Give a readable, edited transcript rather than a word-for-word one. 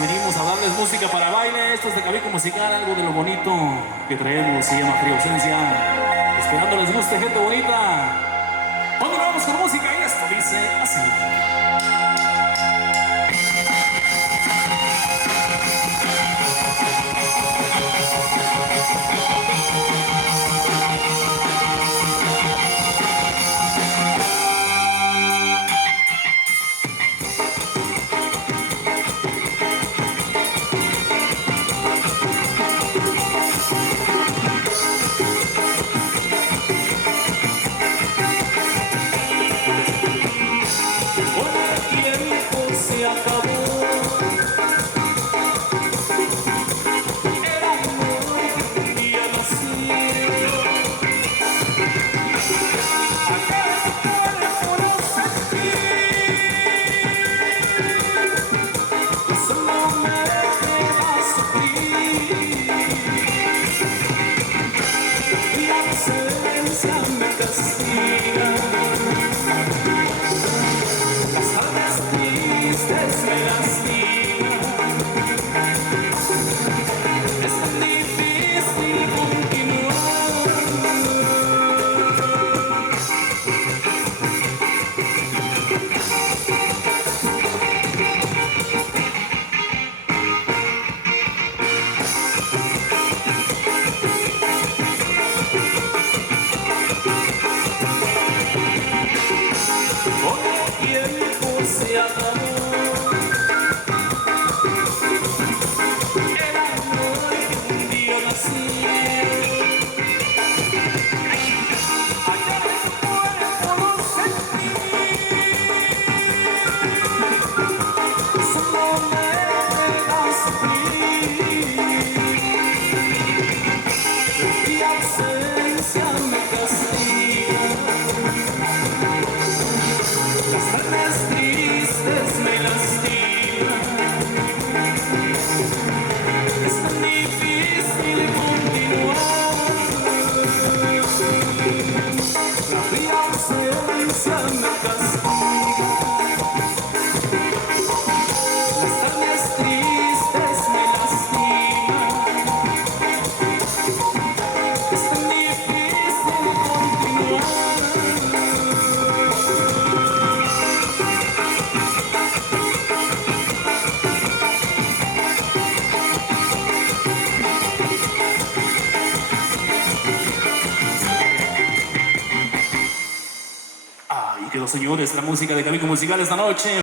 venimos a darles música para baile. Esto es de Cabico Musical, algo de lo bonito que traemos, se llama Fría Ausencia. Esperando les guste, gente bonita. Continuamos con música y esto dice así. Y que los señores, la música de Cabico Musical esta noche.